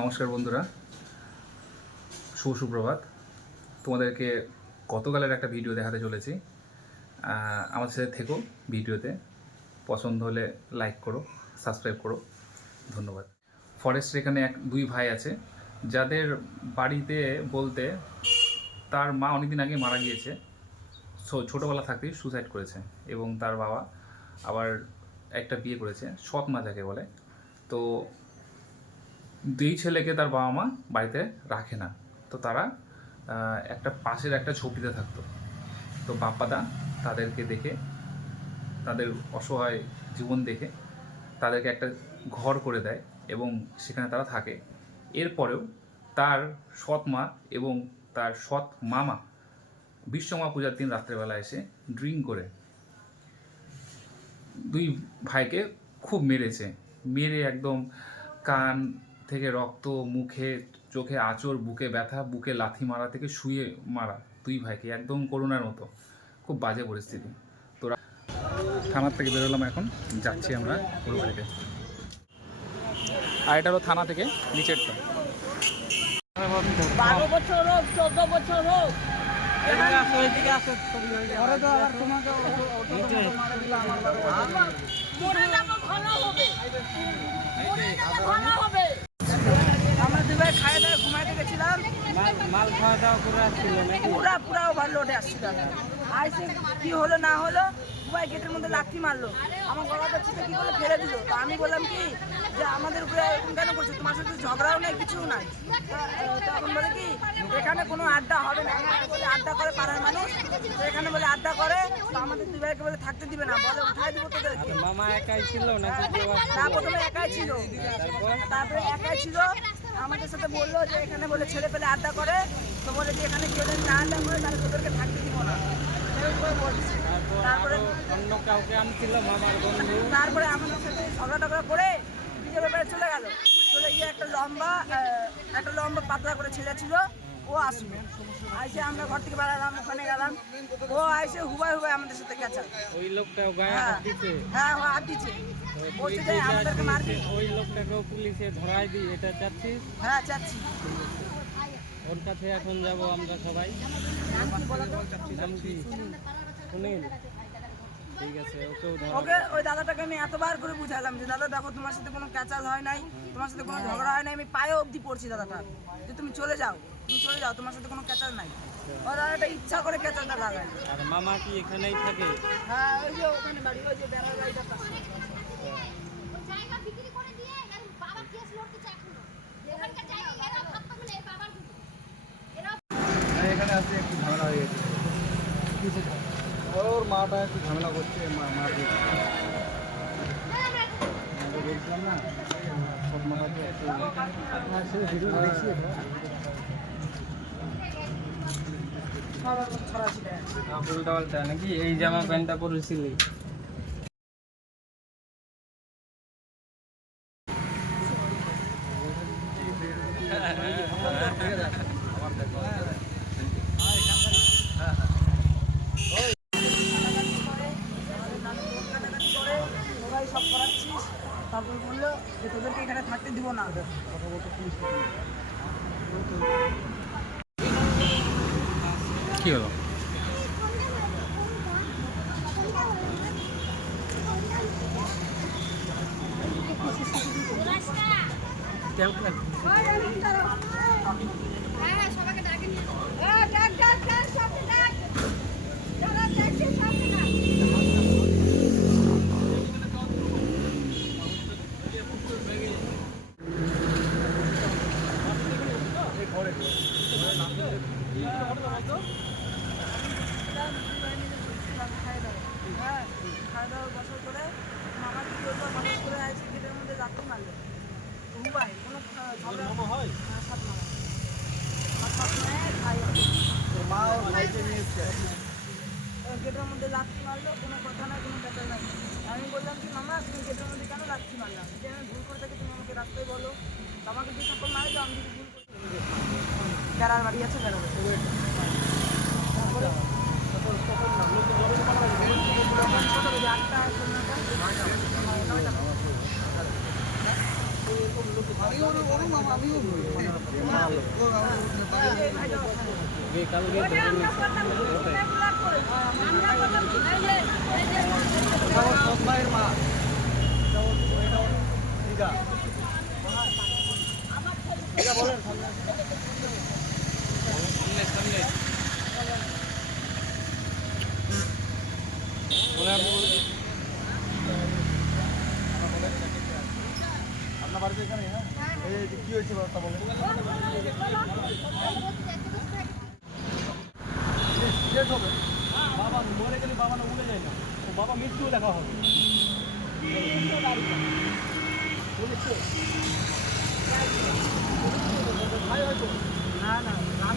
নমস্কার বন্ধুরা, সুপ্রভাত। তোমাদেরকে গতকালের একটা ভিডিও দেখাতে চলেছি। আমার সাথে থেকো ভিডিওতে। পছন্দ হলে লাইক করো, সাবস্ক্রাইব করো। ধন্যবাদ। ফরেস্টের এখানে দুই ভাই আছে, যাদের বাড়িতে বলতে তার মা অনেকদিন আগে মারা গিয়েছে। ছোটোবেলা থাকতেই সুসাইড করেছে এবং তার বাবা আবার একটা বিয়ে করেছে, সৎ মা যাকে বলে। তো দুই ছেলেকে তার বাবা মা বাড়িতে রাখে না, তো তারা একটা পাশের একটা ঝুপড়িতে থাকতো। তো বাপ্পাদা তাদেরকে দেখে, তাদের অসহায় জীবন দেখে তাদেরকে একটা ঘর করে দেয় এবং সেখানে তারা থাকে। এরপরেও তার সৎ মা এবং তার সৎ মামা বিশ্বকর্মা পূজার দিন রাত্রেবেলা এসে ড্রিঙ্ক করে দুই ভাইকে খুব মেরে একদম কান থেকে রক্ত, মুখে চোখে আঁচড়, বুকে ব্যথা, বুকে লাথি মারা থেকে শুয়ে মারা দুই ভাইকে, একদম করুণার মতো। খুব বাজে পরিস্থিতি। তো থানার থেকে বেরোলাম, এখন যাচ্ছি আমরা পুরো বাড়িতে। আর এটা হলো থানা থেকে নিচেরটা। 12 বছর হোক, 14 বছর হোক, আমরা দুবার খাওয়া দাওয়া ঘুমাইতে গেছিলাম, মাল খাওয়া দাওয়া করে আসছিল, পুরা ওভারলোডে আসছিল। আইসে কি হলো না হলো, দুবাই গেটের মধ্যে লাথি মারলো, আমার গলাটা ছিটে কি করে ফেলে দিল। তো আমি বললাম কি যে আমাদের উপরে এরকম কেন করছো, তোমার সাথে ঝগড়াও নেই, কিছুও নাই। তখন বলে কি এখানে কোনো আড্ডা হবে না, বলে আড্ডা করে পাড়ার মানুষ, তো এখানে বলে আড্ডা করে, তো আমাদের দুই ভাইকে বলে থাকতে দিবে না, বলে উঠাই দিব তোদেরকে। মামা একাই ছিল না? প্রথমে একাই ছিল, তারপরে একাই ছিল। আমাদের সাথে বললো যে এখানে বলে ছেলে পেলে আড্ডা করে, তো বলে যে এখানে কেউ যদি না আড্ডা করে তাহলে তোদেরকে থাকতে দিব না। তারপরে অন্য কাউকে আনছিল মামার বন্ধু, তারপরে আমাদের সাথে ঝগড়া টগড়া করে বিয়ে ব্যাপারে চলে গেল। চলে গিয়ে একটা লম্বা পাতলা করে ছেলে ছিল, ও আসলো। আইসে আমরা ঘর থেকে বেড়ালাম, ওখানে গেলাম, ও আইসে হুবাই আমাদের সাথে গেছে। ওই লোকটাও গায়ে হাত দিছে? হ্যাঁ, ও হাত দিছে, বলছে যে আমাদেরকে মারবি। ওই লোকটাকেও পুলিশে ধরাই দিই, এটা চাচ্ছিস? হ্যাঁ, চাচ্ছি। ওর কাছে এখন যাব আমরা সবাই। নাম কি? সুনীল। ঠিক আছে, ওকে ওই দাদাটাকে আমি এতবার করে বুঝালাম যে দাদা দেখো, তোমার সাথে কোনো ক্যাচাল হয় নাই, তোমার সাথে কোনো ঝগড়া হয় নাই, আমি পায়ে অবধি পড়ছি দাদাটা, যে তুমি চলে যাও, তোমার সাথে কোনো ক্যাচাল নাই। ও দাদাটা ইচ্ছা করে ক্যাচালটা লাগায়। আর মামা কি এখানেই থাকে? হ্যাঁ, ওই যে ওখানে বাড়ি, ওই যে বেড়ার বাড়িটা পাশে। জায়গা বিক্রি করে দিয়ে আর বাবা কেস লড়তে চায় এখনো, এখানকার জায়গা এরা ভাবতে বলে এই বাবার দুটো এরা এখানে আসে একটু ঝামেলা হয়ে গেছে। কিছু ওর মাটা একটু ঝামেলা করছে, মা দিয়েছে বলছিলাম না, সব মাটাকে একটু উল্টা পাল্টা নাকি? এই জামা প্যান্টটা পরেছিলি? সব করাচ্ছিস, তারপর বললো যে তোদেরকে এখানে থাকতে দিব না। কি হলো? খাওয়া দাওয়া বছর করে মামা কি করলো, হঠাৎ করে আসে গেটের মধ্যে লাথি মারলো। হুবাই কোনো ঝগড়া হয়? সাত মামা, মা ওর ভাইকে নিয়ে এসছে, গেটের মধ্যে লাথি মারলো, কোনো কথা নাই, কোনো ব্যাপার নাই। আমি বললাম কি মামা তুমি গেটের মধ্যে কেন লাথি মারলাম, যে আমি ভুল করে থাকি তুমি আমাকে রাস্তায় বলো, আমাকে যে থাপ্পড় মারে তো আমি যদি ভুল করি। বেড়ার বাড়ি আছে, বেড়ার তারপরে আপনার বাড়িতে এখানে? হ্যাঁ, এই কি হয়েছে ব্যাপারটা বলেন। লেট হবে, বাবা মরে গেলে বাবা না উড়ে যায় না, ও বাবা মৃত্যুও দেখা হবে। ভাই হয়তো না না নাম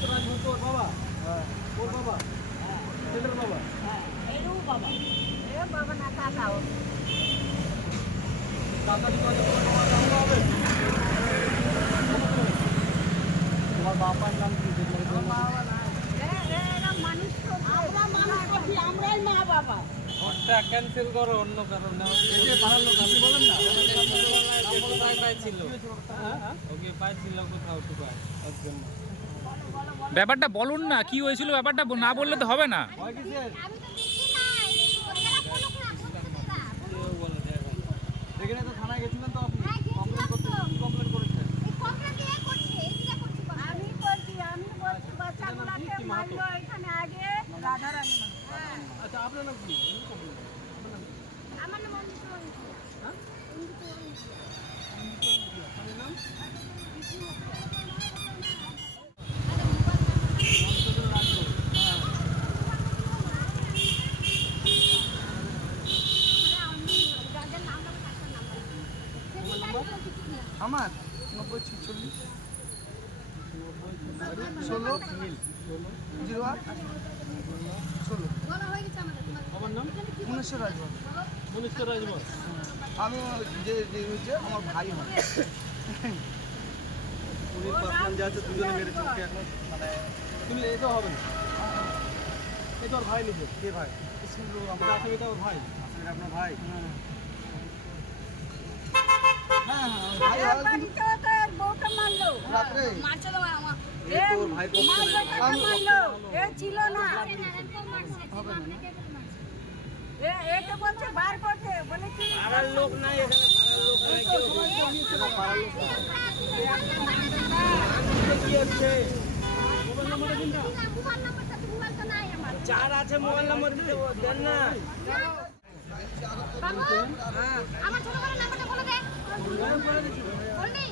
তো রাজভূত ওর বাবা, ওর বাবা ছেলের বাবা, তোমার বাবার নাম কি? ভোটটা ক্যান্সেল করো, অন্য কারণ না। পাড়ার লোক আপনি বলেন না। পাইছিল, ওকে পাইছিল কোথাও টুকা ওর জন্য। ব্যাপারটা বলুন না, কি হয়েছিল ব্যাপারটা না বললে তো হবে না। ভয় কিসের? কেউ বলে দেয় ভাই। এখানে তো থানায় গেছিলেন তো আপনি, কমপ্লেন করতে, কি কমপ্লেন করেছেন? আচ্ছা আপনার নাম কি? আমার নাম অঞ্জিত রঞ্জিত। হ্যাঁ? অঞ্জিত রঞ্জিত। আপনার নাম? আমার 9046 16 08 16। আমার নাম মনেশ্বর রাজভর। মনীশ্বর রাজবর। আমি যে যে হচ্ছে আমার ভাই হয়। উনি পার্সোনাল যে আছে দুজনে মেরেছে ওকে এখন মানে তুমি এই তো হবে না, এই তো ওর ভাই নিজে। কে ভাই? আমরা আসামিটা ওর ভাই। আসলে আপনার ভাই? হ্যাঁ হ্যাঁ ভাই হয় কিন্তু রাত্রে ওর ভাই পক্ষে ছিল না এটা বলছে বার করতে বলে কি পাড়ার লোক নাই এখানে, পাড়ার লোক নাই, কি আছে যার আছে মোবাইল নাম্বার দিতে দেন না। আমার ছোট ভাইয়ের নাম্বারটা বলে দে। বললি?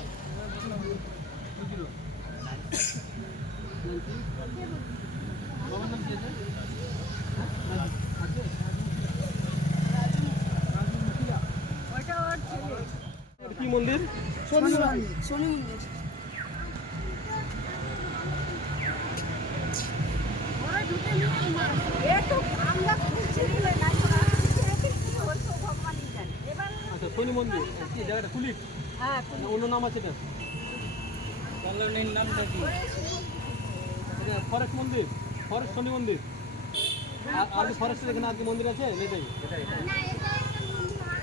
কি মন্দির? শনি মন্দির ওরা ঢুকে নিয়ে একটু আমরা ছেড়ে না ভগবানই জানে এবার আচ্ছা শনি মন্দির কি জায়গাটা? কুলিক হ্যাঁ না অন্য নাম আছে এটা? কলোনির নামটা কি? ফরেস্ট মন্দির, ফরেস্ট শনি মন্দির। আর ফরেস্টের এখানে আজকে মন্দির আছে এটাই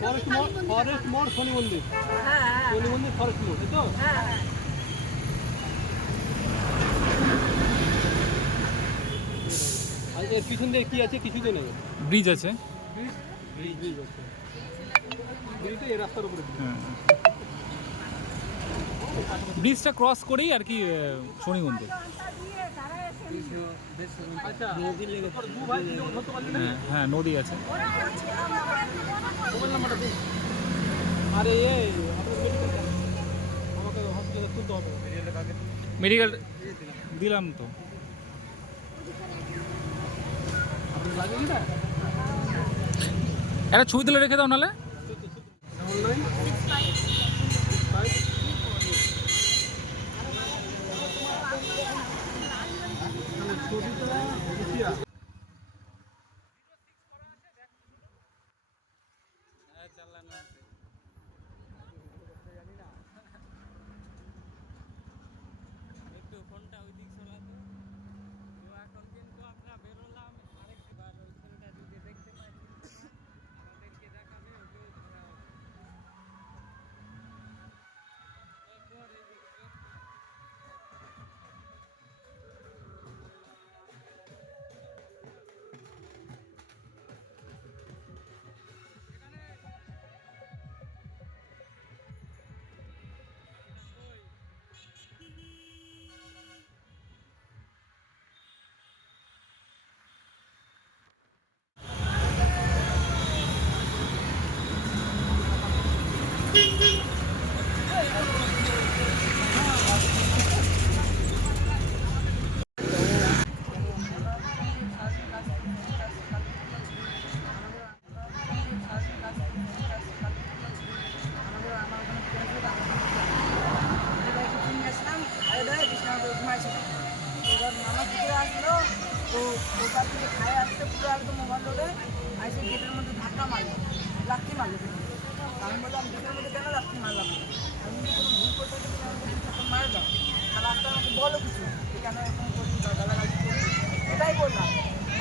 ফরেস্ট মোড়, ফরেস্ট মোড় শনি মন্দির, হ্যাঁ শনি মন্দির ফরেস্ট মোড়, তাই তো? হ্যাঁ আর এর পিছন দিয়ে কি আছে? কিছু তো নেই। ব্রিজ আছে। ব্রিজ ব্রিজ আছে, ব্রিজটা এই রাস্তার উপরে ব্রিজ। ব্রিজটা ক্রস করেই আর কি শনি মন্দির। আচ্ছা নদী লেগে দু ভাই ধরতে পারলি না? হ্যাঁ হ্যাঁ, নদী আছে। মোবাইল নাম্বারটা দিন। আরে আপনার মেডিকেল আমাকে হসপিটালে তুলতে হবে। মেডিকেল দিলাম তো। আপনার লাগে কি না? একটা ছবি তুলে রেখে দাও নাহলে। 7965 একটু ফোনটা ওই দিক সরাতো। তো এখন কিন্তু আমরা বেরোলাম আরেকবার ওই ছেলেটা যদি দেখতে পাই আমাদেরকে দেখাবে, ওকেও ধরা হবে। এবার মামা পুকুরে আসলো, তো ওটার থেকে খায় আসতে পুরো একদম মোবাইল রোডে এসে গেটের মধ্যে ধাক্কা মারলো, লাথি মারলো। আমি বললাম গেটের মধ্যে কেন লাথি মারলাম, আমি যদি কোনো ভুল করতে যদি আমাকে মারে দাও তাহলে আজকে আমাকে বলো কিছু যে কেন এরকম করছি গালাগালি করি, এটাই বললাম।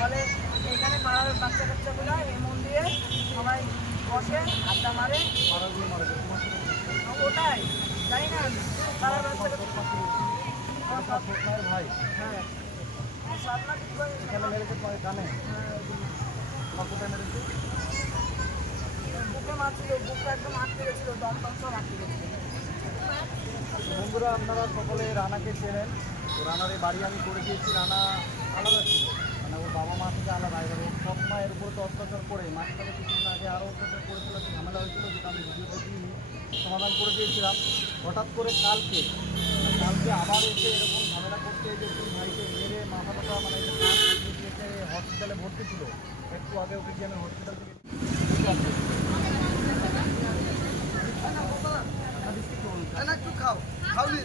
বলে এখানে পাড়ার বাচ্চা কাচ্চাগুলো এই মন্দিরে সবাই বসে আড্ডা মারে, ওটাই জানি না পাড়ার বাচ্চা কাচ্চা। ভাই হ্যাঁ আপনার কিছু এখানে মেরেছে তোমার কানে কোথায় মেরেছে? বুকে মারছিল, বুকে একদম আটকে গেছিল, দম টম সব আটকে গেছিল। বন্ধুরা আপনারা সকলে রানাকে চেনেন। তো রানার এই বাড়ি আমি করে দিয়েছি। রানা আলাদা ছিল, মানে ওর বাবা মা থেকে আলাদা। এবার ওর সব মায়ের উপরে তো অত্যাচার করে মাঝখানে কিছুদিন আগে আরও অত্যাচার করেছিল, ঝামেলা হয়েছিল, যেটা আমি ভিডিওতে দিইনি, সমাধান করে দিয়েছিলাম। হঠাৎ করে কালকে আবার এসে এরকম ঝামেলা করতে, যে দুই ভাইকে মেরে মাথা ব্যথা মানে দিয়েছে, হসপিটালে ভর্তি ছিল। একটু আগে ওকে গিয়ে আমি হসপিটাল থেকে একটু খাও খাওলি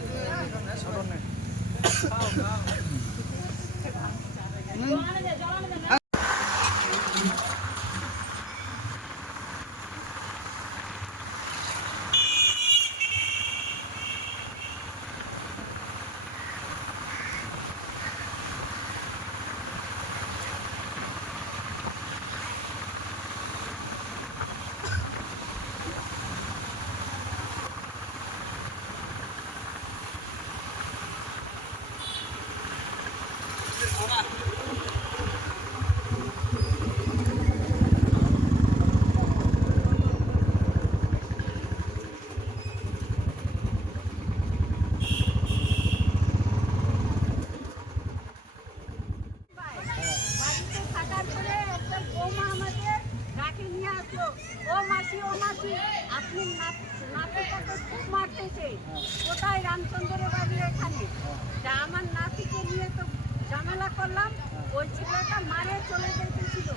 বাড়িতে থাকার পরে একটা বৌমা আমাদের ডাকে নিয়ে আসলো, ও মাসি আপনি নাতিটাকে খুব মারতেছে। কোথায়? রামচন্দ্রের বাড়ি এখানে। তা আমার নাতিকে নিয়ে তো ঝামেলা করলাম, ওই ছেলেটা মারে চলে যেতেছিল।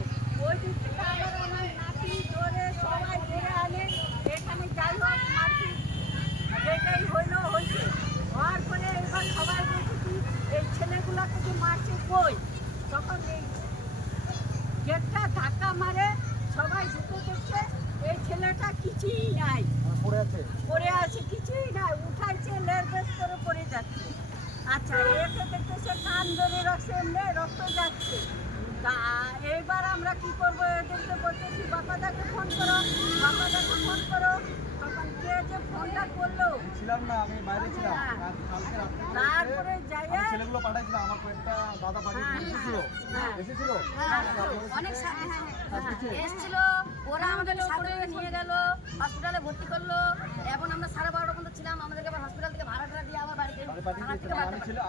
ওই দিক থেকে আবার আমার নাতি ধরে সবাই ধরে আনে এখানে, যাই হোক মারপিট যেটাই হয়েছে। হওয়ার পরে এবার সবাই বলছে এই ছেলেগুলোকে যে মারছে কই, তখন এই গেটটা ধাক্কা মারে, সবাই ঢুকে দেখছে এই ছেলেটা কিছুই নাই, পড়ে আছে, কিছুই নাই, উঠাইছে লের বেশ করে পড়ে যাচ্ছে। আচ্ছা, একে দেখতে সে কান ধরে রাখছে, এমনি রক্ত যাচ্ছে। তা এইবার আমরা কি করবো? এদেরকে বলতেছি বাপাদাকে ফোন করো, বাপাদাকে ফোন করো। তখন কে যে ফোনটা করলো ছিলাম না, আমি বাইরে ছিলাম। কালকে রাত্রে তারপরে যাইয়ে ছেলেগুলো পাঠাইছিলাম, আমার কয়েকটা দাদা বাড়ি এসেছিল অনেক এসেছিল, ওরা আমাদের সাথে নিয়ে গেল, হসপিটালে ভর্তি করলো। এখন আমরা 12:30 পর্যন্ত ছিলাম, আমাদেরকে আবার হসপিটাল থেকে ভাড়া দিয়ে আবার বাড়িতে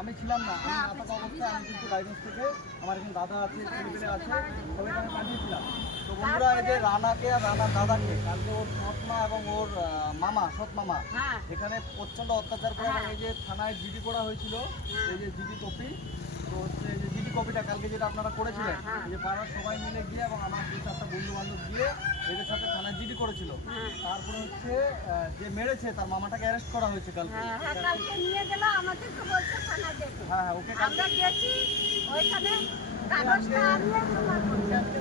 আমি ছিলাম না। আমি নাটক অবস্থায় আমি কিন্তু গাইডেন্স থেকে আমার একজন দাদা আছে, ছেলেপেলে আছে, সবাইকে আমি পাঠিয়েছিলাম। তো বন্ধুরা, এই যে রানাকে আর রানার দাদাকে কালকে ওর সৎ মা এবং ওর সৎ মামা এখানে প্রচণ্ড অত্যাচার করে, এবং এই যে থানায় জিডি করা হয়েছিল, এই যে জিডি কপি, তো হচ্ছে এই যে জিডি কপিটা কালকে যেটা আপনারা করেছিলেন, এই যে পাড়ার সবাই মিলে গিয়ে এবং আমার 2-4টা বন্ধু বান্ধব গিয়ে এদের সাথে থানায় জিডি করেছিল। তারপরে হচ্ছে যে মেরেছে তার মামাটাকে অ্যারেস্ট করা হয়েছে কালকে। কালকে নিয়ে গেল, আমাদেরকে বলছে থানা যেতে। ওকে আমরা গেছি ওইখানে, কাগজটা আনিয়ে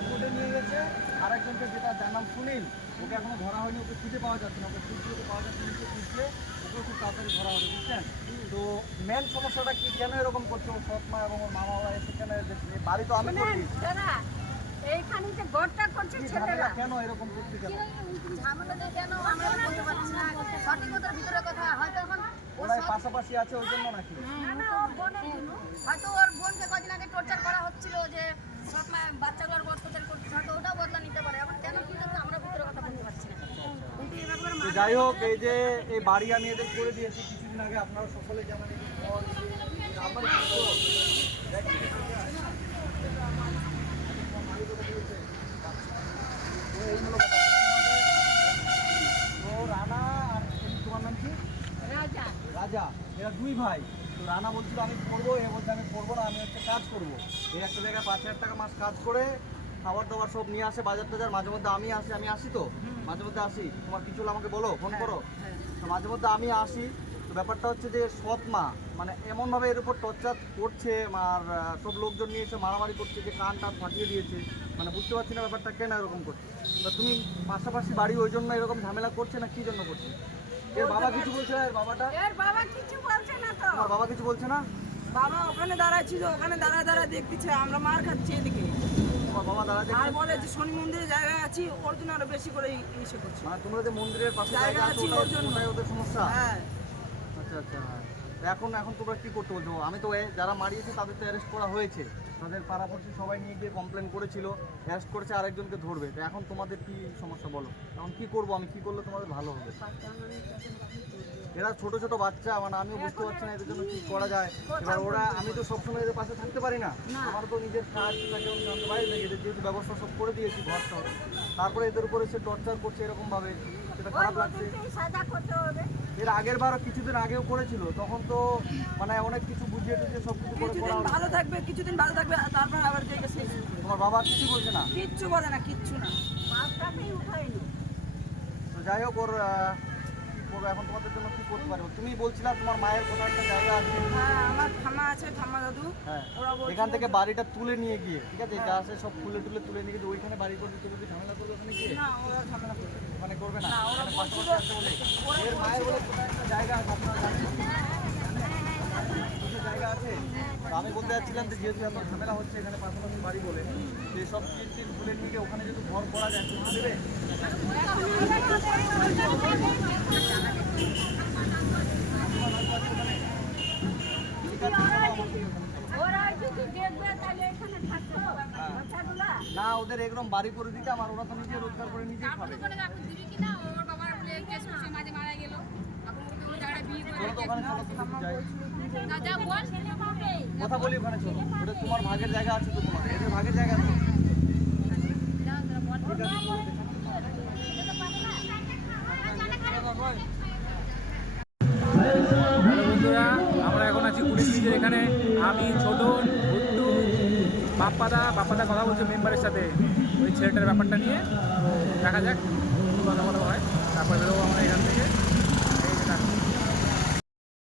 কোর্টে নিয়ে গেছে। আরেকজনকে, যেটা যার নাম সুনীল, ওকে এখনো ধরা হয়নি, ওকে খুঁজে পাওয়া যাচ্ছে না, ওকে খুঁজে পাওয়া যাচ্ছে, নিচে খুঁজলে ওকে খুব তাড়াতাড়ি ধরা হবে, বুঝছেন? তো মেন সমস্যাটা কি, কেন এরকম করছে ওর সৎ মা এবং ওর মামা ওরা এসে কেন? বাড়ি তো আমি করি, এইখানে যে ঘরটা করছে ছেলেরা, কেন এরকম করছে? কেন ঝামেলাটা কেন আমরা বলতে পারছি না, সঠিকতার ভিতরে কথা। হয়তো এখন ওরা পাশাপাশি আছে ওই জন্য নাকি? না, ওর বোনের জন্য। হয়তো ওর বোনকে কদিন আগে টর্চার করা হচ্ছিল, যে সব বাচ্চাগুলোর অত্যাচার করছে, হয়তো ওটাও বদলা নিতে পারে। এখন কেন কি করছে আমরা ভিতরে কথা বলতে পারছি না। কিন্তু এই ব্যাপারে তো যাই হোক, এই যে এই বাড়ি আমি এদের করে দিয়েছি কিছুদিন আগে, আপনারা সকলে জানেন। তো রানা আর তোমার নাম কি? রাজা, এরা দুই ভাই। তো রানা বলছিল আমি পড়বো, এ বলছে আমি পড়বো না, আমি হচ্ছে কাজ করবো। এই একটা জায়গায় 5,000 টাকা মাস কাজ করে খাবার দাবার সব নিয়ে আসে, বাজার টাজার। মাঝে মধ্যে আমি আসি তো মাঝে মধ্যে আসি, তোমার কিছু হলে আমাকে বলো, ফোন করো। তো মাঝে মধ্যে আমি আসি। তো ব্যাপারটা হচ্ছে যে সৎ মা মানে এমনভাবে এর উপর টর্চার করছে, আর সব লোকজন নিয়ে এসে মারামারি করছে, যে কান টান ফাটিয়ে দিয়েছে। মানে বুঝতে পারছি না ব্যাপারটা কেন এরকম করছে। তা তুমি পাশাপাশি বাড়ি ওই জন্য এরকম ঝামেলা করছে না কি জন্য করছে? এর বাবা কিছু বলছে না? এর বাবাটা, এর বাবা কিছু বলছে না তো। তোমার বাবা কিছু বলছে না? বাবা ওখানে দাঁড়ায় ছিল, ওখানে দাঁড়ায় দেখতেছে আমরা মার খাচ্ছি এদিকে। তোমার বাবা দাঁড়াতে, আর বলে যে শনি মন্দিরে জায়গায় আছি, ওর জন্য আরো বেশি করে ইসে করছে। মানে তোমরা যে মন্দিরের পাশে জায়গা জায়গা আছে আছে ওর জন্য। ওটাই ওদের সমস্যা। হ্যাঁ, আচ্ছা আচ্ছা, হ্যাঁ। তো এখন তোমরা কি করতে বলছো? আমি তো যারা মারিয়েছে তাদের তো অ্যারেস্ট করা হয়েছে, তাদের পাড়াপড়শি সবাই নিয়ে গিয়ে কমপ্লেন করেছিল, অ্যারেস্ট করেছে, আরেকজনকে ধরবে। তো এখন তোমাদের কি সমস্যা বলো? এখন কি করবো আমি, কি করলে তোমাদের ভালো হবে? এরা ছোট ছোট বাচ্চা, মানে আমিও বুঝতে পারছি না এদের জন্য কি করা যায়। এবার ওরা, আমি তো সবসময় এদের পাশে থাকতে পারি না, আমার তো নিজের কাজ থাকে, আমি বাইরে থেকে এদের যেহেতু ব্যবস্থা সব করে দিয়েছি ঘর টর, তারপরে এদের উপরে সে টর্চার করছে এরকমভাবে, সেটা খারাপ লাগছে। সাজা করতে হবে। এর আগের বারও কিছুদিন আগেও করেছিল, তখন তো মানে অনেক কিছু বুঝিয়ে টুঝিয়ে সব কিছু করে কিছুদিন করা হলো। ভালো থাকবে, কিছুদিন ভালো থাকবে, আর তারপর আবার দেখে শেষ। তোমার বাবা কিছু বলছে না? কিচ্ছু বলে না, কিচ্ছু না। বাপটাকেই উঠাইনি। তো যাই হোক, ওর কি করবো এখন, তোমাদের জন্য কি করতে পারবো? তুমি বলছিলা তোমার মায়ের কোথাও একটা জায়গা আছে। হ্যাঁ, আমার ঠাম্মা আছে, ঠাম্মা দাদু। হ্যাঁ, ওরা বলছিল এখান থেকে বাড়িটা তুলে নিয়ে গিয়ে, ঠিক আছে, যা আছে সব তুলে নিয়ে গিয়ে ওইখানে বাড়ি করবে, তুমি কি ঝামেলা করবে ওখানে গিয়ে? না, ওরা ঝামেলা করবে না। ওখানে করবে না, না, ওরা ওখানে বলছিল, পাশাপাশি আসতে বলে। এর মায়ের বলে কোথায় একটা জায়গা আছে, আপনারা জানেন? কিছু জায়গা আছে। তো আমি বলতে চাচ্ছিলাম যে যেহেতু এত ঝামেলা হচ্ছে এখানে পাশাপাশি বাড়ি বলে, যে সব টিন তুলে নিয়ে গিয়ে ওখানে যদি ঘর করা যায় তো দেবে। ওরা যদি দেখবে তাহলে এখানে থাকতো বাচ্চাগুলা। না, ওদের একদম বাড়ি করে দিতাম, আর ওরা তো নিজে রোজগার করে নিজেই খাবে। চলো তো ওখানে, চলো তো যাই। কথা বলি ওখানে, চলো। ওটা তোমার ভাগের জায়গা আছে তো, তোমার এদের ভাগের জায়গা আছে। হ্যালো বন্ধুরা, আমরা এখন আছি পুলিশ ব্রিজের এখানে। আমি, ছোটন, গুড্ডু, বাপ্পাদা কথা বলছে মেম্বারের সাথে ওই ছেলেটার ব্যাপারটা নিয়ে। দেখা যাক